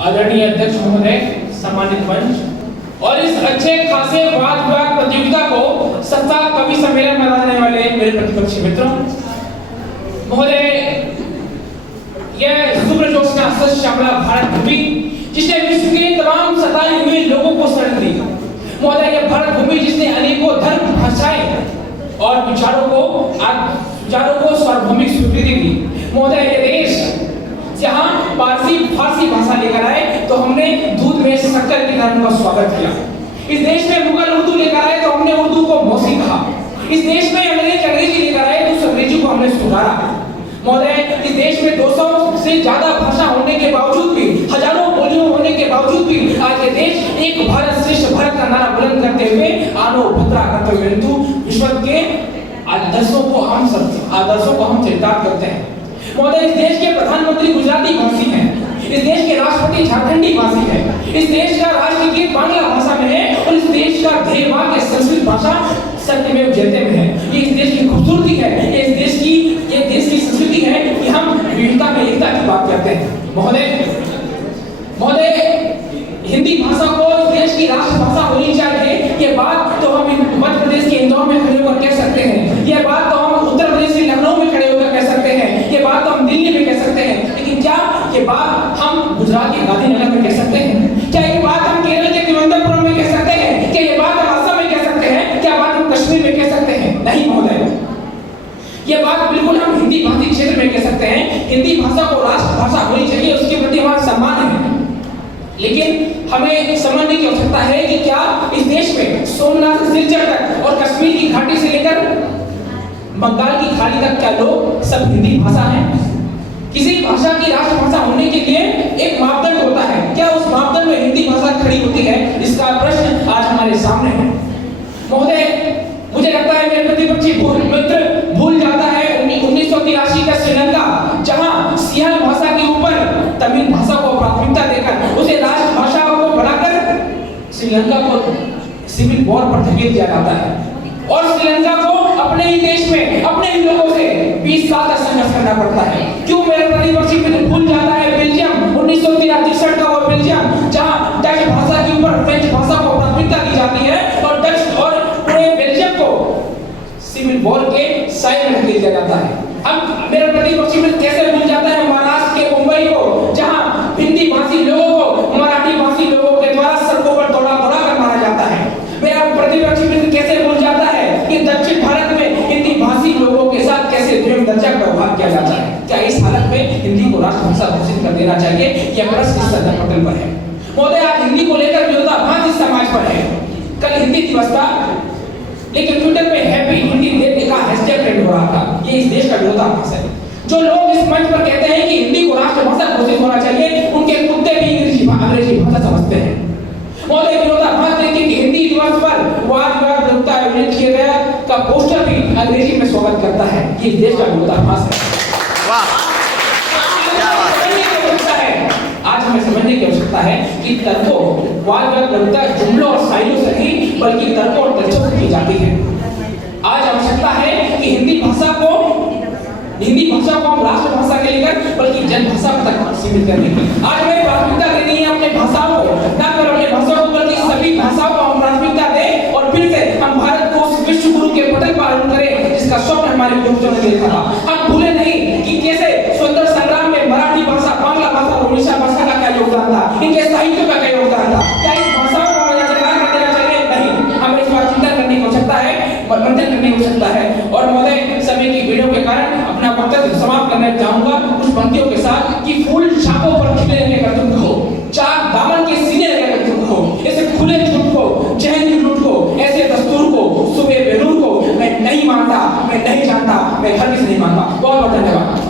आदरणीय अध्यक्ष महोदय, सम्मानित मंच और इस अच्छे खासे वाद विवाद प्रतियोगिता को सत्ता कवि सम्मेलन मनाने वाले मेरे प्रतिपक्षी मित्रों महोदय, यह शुभ्र ज्योत्सना श्यामला भारत भूमि जिसने विश्व के तमाम सताए हुए लोगों को शरण दी। महोदय, यह भारत भूमि जिसने अनेकों धर्म, भाषाएं और विचारों को सार्वभौमिक स्वीकृति दी। महोदय, यह देश जहां पारसी फारसी भाषा लेकर आए तो हमने दूध में शक्कर के नाम का स्वागत किया। इस देश में मुगल उर्दू लेकर आए तो हमने उर्दू को मौसी कहा। इस देश में अंग्रेजी लेकर आए तो उस अंग्रेजी को हमने सुधारा। महोदय, इस देश में 200 से ज्यादा भाषा होने के बावजूद भी, हजारों बोलियां होने के बावजूद भी आज ये देश एक भारत श्रेष्ठ भारत का नारा बुलंद करते हुए आनो भद्रा करते हुए विश्व के आदर्शों को हम चरितार्थ करते हैं। महोदय, इस देश के प्रधानमंत्री गुजराती भाषी हैं, इस देश के राष्ट्रपति झारखंडी भाषी है, इस देश का राष्ट्रगीत बांग्ला भाषा में है और इस देश का ध्येय वाक्य संस्कृत भाषा सत्यमेव जयते में है। ये इस देश की खूबसूरती है, ये देश की संस्कृति है कि हम विविधता में एकता की बात करते हैं। महोदय, हिंदी भाषा को इस देश की राष्ट्रभाषा होनी चाहिए, ये बात तो हम मध्य प्रदेश के इंदौर में खड़े होकर कह सकते हैं, ये बात तो हम उत्तर प्रदेश के लखनऊ में खड़े होकर कह सकते हैं, ये बात तो हम दिल्ली में कह सकते हैं, लेकिन क्या ये बात हम गुजरात के गांधीनगर में कह सकते हैं? क्या ये बात हम केरल के तिरुवनंतपुरम में कह सकते हैं? क्या ये बात हम असम में कह सकते हैं? क्या बात हम कश्मीर में कह सकते हैं? नहीं महोदय, ये बात बिल्कुल हम हिंदी भाषी क्षेत्र में कह सकते हैं। हिंदी भाषा को राष्ट्रभाषा होनी चाहिए, उसके प्रति हमारा सम्मान है, लेकिन हमें समझने की आवश्यकता है कि क्या इस देश में सोमनाथ से सिलचर तक और कश्मीर की घाटी से लेकर बंगाल की खाड़ी तक क्या लोग सब हिंदी भाषा है? किसी भाषा की राष्ट्रभाषा होने के लिए एक मापदंड होता है, क्या उस मापदंड में हिंदी भाषा खड़ी होती है? इसका प्रश्न आज हमारे सामने है। महोदय, मुझे लगता है मेरे प्रतिपक्षी मित्र भूल जाता है 1983 का श्रीलंका, जहां सिंहल भाषा के ऊपर तमिल भाषा को प्राथमिकता देकर उसे राष्ट्रभाषा को बढ़ाकर श्रीलंका को सिविल वॉर पर धकेल दिया जाता है और श्रीलंका को अपने ही देश में अपने ही लोगों से 20 साल तक संघर्ष करना पड़ता है। क्यों मेरे प्रतिपक्षी मित्र भूल जाता है बेल्जियम 1963 का वो बेल्जियम जहां डच भाषा के ऊपर फ्रेंच भाषा को प्राथमिकता दी जाती है और डच और पूरे बेल्जियम को सिविल वॉर के साइड में धकेल दिया जाता है। अब मेरे प्रतिपक्षी मित्र कैसे भूल जाता है महाराष्ट्र के मुंबई को, जहां हिंदी भाषी लोगों को मराठी भाषी लोगों के द्वारा सड़कों पर दौड़ा कर मारा जाता है। मेरा प्रतिपक्षी मित्र कैसे भूल जाता है कि दक्षिण भारत में हिंदी भाषी लोगों के साथ कैसे द्वेष दर्जा का व्यवहार किया जाता है? क्या इस हालत में हिंदी को राष्ट्रभाषा घोषित कर देना चाहिए? यह प्रश्न इस सदन पटल पर है। महोदय, आज हिंदी को लेकर विरोधाभास इस समाज पर है। कल हिंदी दिवस था, लेकिन ट्विटर पे हैप्पी हिंदी डे का हैशटैग ट्रेंड हो रहा था। ये इस देश का विरोधाभास है। जो लोग इस मंच पर कहते हैं कि हिंदी को राष्ट्रभाषा घोषित होना चाहिए, उनके कुत्ते भी अंग्रेजी भाषा समझते हैं। महोदय, विरोधाभास देखिए कि हिंदी दिवस पर वाद विवाद प्रतियोगिता आयोजित किया गया का पोस्टर भी अंग्रेजी में स्वागत करता है। ये देश का विरोधाभास है। आज हमें समझने की आवश्यकता है कि तर्कों वाद विवाद प्रतियोगिता जुमलों और शायरियों से नहीं बल्कि तर्कों और तर्कों से की जाती है। आज आवश्यकता है कि हिंदी भाषा को हम राष्ट्रभाषा के लेकर बल्कि जनभाषा तक सीमित करने की आज हमें प्राथमिकता देनी है। अपने भाषाओं को न केवल अपने भाषाओं को बल्कि सभी भाषाओं को हम प्राथमिकता दें और फिर से हम भारत को विश्व गुरु के पटल पर आरोहण करें, जिसका स्वप्न हमारे पूर्वजों ने देखा था। हम भूले नहीं कि कैसे स्वतंत्रता संग्राम में मराठी भाषा, बांग्ला भाषा और उड़ीसा भाषा का क्या योगदान था, इनके साहित्य का क्या योगदान था। क्या इस भाषाओं को हमें यादगार कर देना चाहिए? नहीं, हमें इस बार चिंतन करने की आवश्यकता है, मंथन करने की आवश्यकता है। और महोदय, समय की वीडियो के कारण अपना वक्तव्य समाप्त करना चाहूंगा कुछ पंक्तियों के साथ कि फूल शाखों पर खिले रहकर तुम हो, चार दामन के सीने रहकर तुम हो, ऐसे खुले झूठ को, जहन की लूट को, ऐसे दस्तूर को, सुबह बेनूर को मैं नहीं मानता, मैं नहीं जानता, मैं हरगिज़ नहीं मानता। बहुत बहुत धन्यवाद।